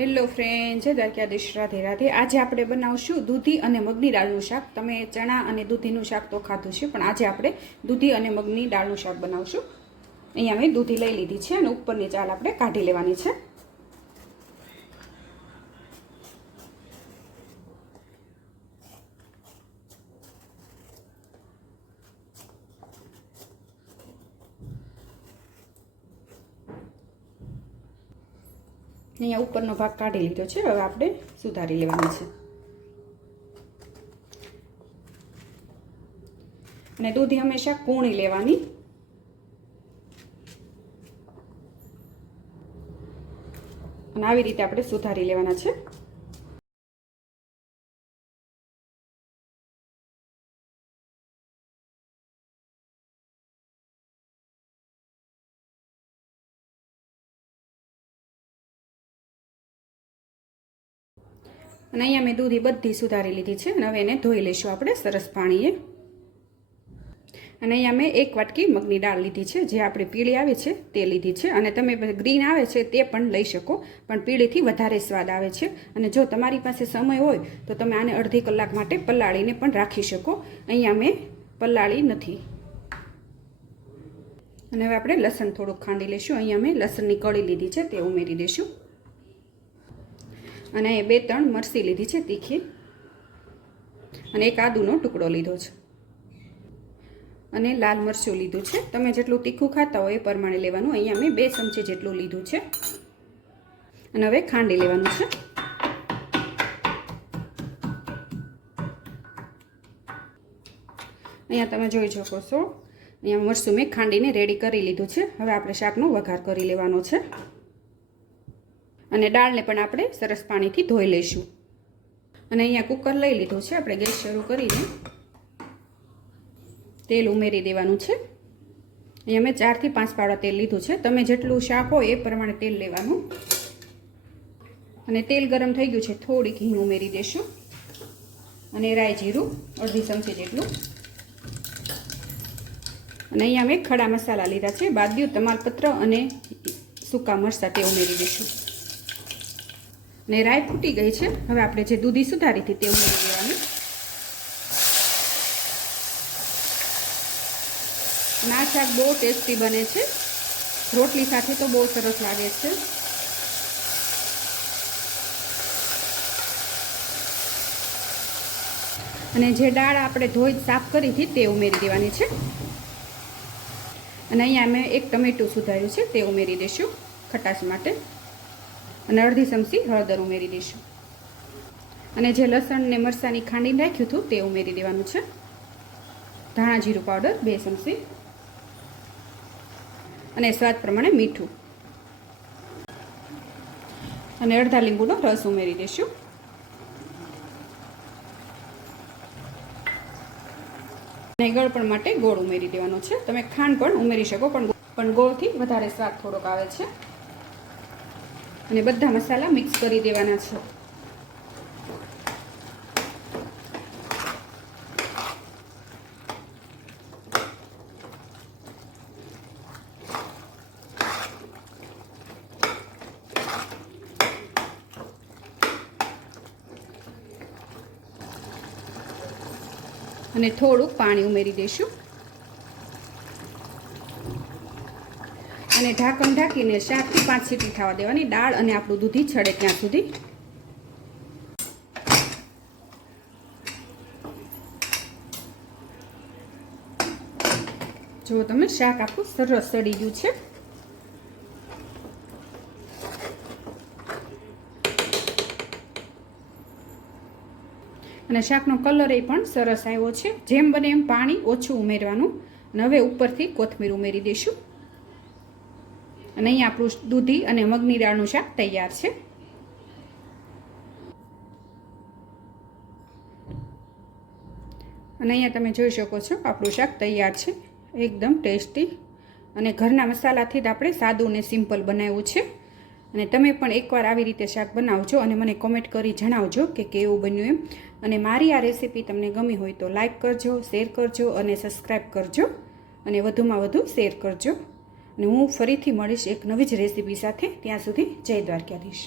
Hello friend, જય દ્વારકાધીશ, રાધે રાધે। આજે આપણે બનાવશું દૂધી અને મગની દાળનું શાક। તમે ચણા અને દૂધીનું શાક તો ખાધું છે, પણ આજે આપણે દૂધી અને મગની દાળનું શાક બનાવશું। અહીંયા મેં દૂધી લઈ લીધી છે અને ઉપરની ચાલ આપણે કાઢી લેવાની છે। અહીંયા ઉપરનો ભાગ કાઢી લીધો છે, હવે આપણે સુધારી લેવાની છે। અને દૂધી હંમેશા કૂણી લેવાની। અને આવી રીતે આપણે સુધારી લેવાના છે। અને અહીંયા મેં દૂધી બધી સુધારી લીધી છે અને હવે એને ધોઈ લઈશું આપણે સરસ પાણીએ। અને અહીંયા મેં 1 વાટકી મગની દાળ લીધી છે, જે આપણે પીળી આવે છે તે લીધી છે। અને તમે ગ્રીન આવે છે તે પણ લઈ શકો, પણ પીળીથી વધારે સ્વાદ આવે છે। અને જો તમારી પાસે સમય હોય તો તમે આને અડધી કલાક માટે પલાળીને પણ રાખી શકો। અહીંયા મેં પલાળી નથી। અને હવે આપણે લસણ થોડુંક ખાંડી લઈશું। અહીંયા મેં લસણની કળી લીધી છે, તે ઉમેરી દઈશું। અને 2-3 મરચી લીધી છે તીખી, અને 1 આદુનો ટુકડો લીધો છે, અને લાલ મરચું લીધું છે। તમે જેટલું તીખું ખાતા હોય એ પ્રમાણે લેવાનું। અહીંયા મેં 2 ચમચી જેટલું લીધું છે, અને હવે ખાંડી લેવાનું છે। અહીંયા તમે જોઈ શકો છો, અહીંયા મરચું મેં ખાંડીને રેડી કરી લીધું છે। હવે આપણે શાકનો વઘાર કરી લેવાનો છે, અને દાળને પણ આપણે સરસ પાણીથી ધોઈ લઈશું। અને અહીંયા કુકર લઈ લીધું છે, આપણે ગેસ શરૂ કરીને તેલ ઉમેરી દેવાનું છે। અહીંયા મેં 4 થી 5 પાવડા તેલ લીધું છે, તમે જેટલું શાક હોય એ પ્રમાણે તેલ લેવાનું। અને તેલ ગરમ થઈ ગયું છે, થોડીક હિંગ ઉમેરી દેશું, અને રાઈ જીરું અડધી ચમચી જેટલું। અને અહીંયા મેં ખડા મસાલા લીધા છે, બાદિયું, તમાલપત્ર અને સૂકા મરચાં તે ઉમેરી દઈશું। ને રાઈ ફૂટી ગઈ છે, હવે આપણે જે દૂધી સુધારી હતી તે ઉમેરી દેવાની। અને આ શાક બહુ ટેસ્ટી બને છે, રોટલી સાથે તો બહુ સરસ લાગે છે। અને જે દાળ આપણે ધોઈ સાફ કરી હતી તે ઉમેરી દેવાની છે। અને અહીંયા મેં 1 ટમેટું સુધાર્યું છે, તે ઉમેરી દઈશું ખટાશ માટે। અને અડધી ચમચી હળદર ઉમેરી દઈશું। અને જે લસણ ને મરચાંની ખાંડીને રાખ્યું હતું તે ઉમેરી દેવાનું છે। ધાણા જીરું પાવડર 2 ચમચી, અને સ્વાદ પ્રમાણે મીઠું, અને અડધા લીંબુનો રસ ઉમેરી દઈશું। અને ગળપણ માટે ગોળ ઉમેરી દેવાનો છે, તમે ખાંડ પણ ઉમેરી શકો, પણ ગોળથી વધારે સ્વાદ થોડોક આવે છે। અને બધા મસાલા મિક્સ કરી દેવાના છે। અને થોડુંક પાણી ઉમેરી દઈશું, અને ઢાંકણ ઢાંકીને 4 થી 5 સીટી થવા દેવાની, દાળ અને આપણું દૂધી છડે ત્યાં સુધી। જો તમે શાક આપણું સરસ સડી ગયું છે। અને શાકનો કલર એ પણ સરસ આવ્યો છે। જેમ બને એમ પાણી ઓછું ઉમેરવાનું। અને હવે ઉપરથી કોથમીર ઉમેરી દઈશું। અને અહીંયા આપણું દૂધી અને મગની દાળનું શાક તૈયાર છે। અને અહીંયા તમે જોઈ શકો છો, આપણું શાક તૈયાર છે, એકદમ ટેસ્ટી। અને ઘરના મસાલાથી જ આપણે સાદું ને સિમ્પલ બનાવ્યું છે। અને તમે પણ એકવાર આવી રીતે શાક બનાવજો, અને મને કોમેન્ટ કરી જણાવજો કે કેવું બન્યું એમ। અને મારી આ રેસીપી તમને ગમી હોય તો લાઈક કરજો, શેર કરજો, અને સબસ્ક્રાઈબ કરજો, અને વધુમાં વધુ શેર કરજો। અને હું ફરીથી મળીશ એક નવી જ રેસીપી સાથે। ત્યાં સુધી જય દ્વારકાધીશ।